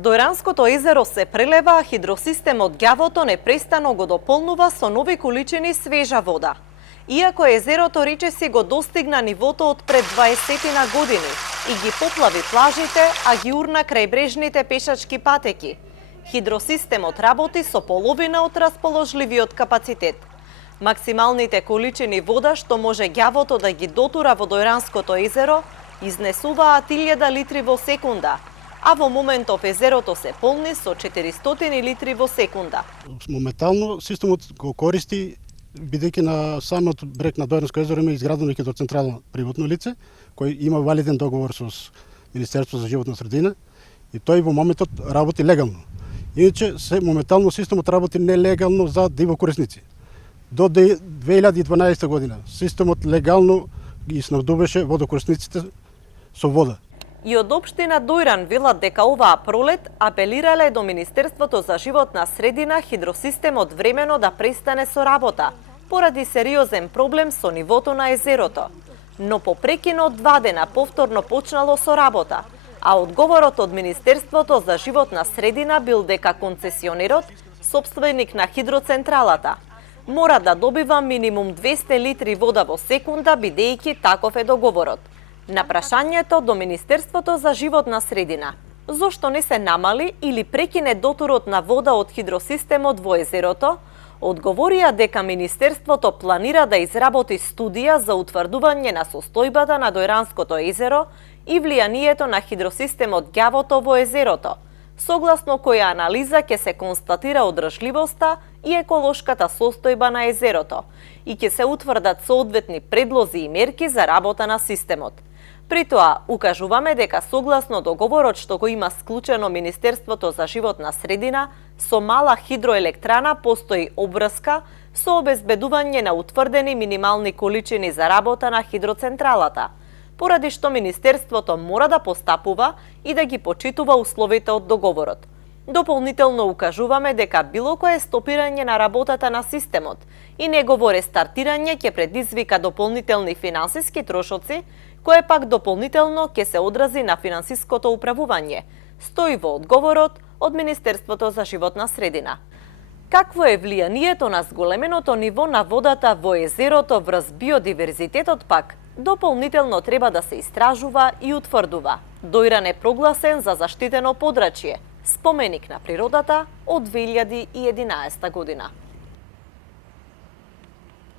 Дојранското езеро се прелева, а хидросистемот Ѓавото непрестано го дополнува со нови количини свежа вода. Иако езерото речиси го достигна нивото од пред 20 години и ги поплави плажите, а ги урна крај брежните пешачки патеки, хидросистемот работи со половина од расположливиот капацитет. Максималните количини вода што може Ѓавото да ги дотура во Дојранското езеро изнесуваат 1000 литри во секунда, а во моментов езерото се полни со 400 литри во секунда. Моментално системот го користи, бидејќи на самиот брег на Дојранско езеро има изградено хидроцентрално приватно лице, кој има валиден договор со Министерството за животна средина и тој во моментот работи легално. Иначе моментално системот работи нелегално за дивокорисници. До 2012 година системот легално ги снабдуваше водокорисниците со вода. И од општина Дојран велат дека оваа пролет апелирале до Министерството за животна средина хидросистемот времено да престане со работа, поради сериозен проблем со нивото на езерото. Но по прекин од 2 дена повторно почнало со работа, а одговорот од Министерството за животна средина бил дека концесионерот, сопственик на хидроцентралата, мора да добива минимум 200 литри вода во секунда, бидејќи таков е договорот. На прашањето до Министерството за животна средина, зошто не се намали или прекине дотурот на вода од хидросистемот во езерото, одговорија дека Министерството планира да изработи студија за утврдување на состојбата на Дојранското езеро и влијанието на хидросистемот Ѓавото во езерото, согласно која анализа ќе се констатира одржливоста и еколошката состојба на езерото и ќе се утврдат соодветни предлози и мерки за работа на системот. При тоа, укажуваме дека согласно договорот што го има склучено Министерството за животна средина, со мала хидроелектрана постои обврска со обезбедување на утврдени минимални количини за работа на хидроцентралата, поради што Министерството мора да постапува и да ги почитува условите од договорот. Дополнително укажуваме дека било кое стопирање на работата на системот и негово рестартирање ќе предизвика дополнителни финансиски трошоци, кое пак дополнително ќе се одрази на финансиското управување, стои во одговорот од Министерството за животна средина. Какво е влијанието на зголеменото ниво на водата во езерото врз биодиверзитетот пак, дополнително треба да се истражува и утврдува. Дојран е прогласен за заштитено подрачје, споменик на природата од 2011 година.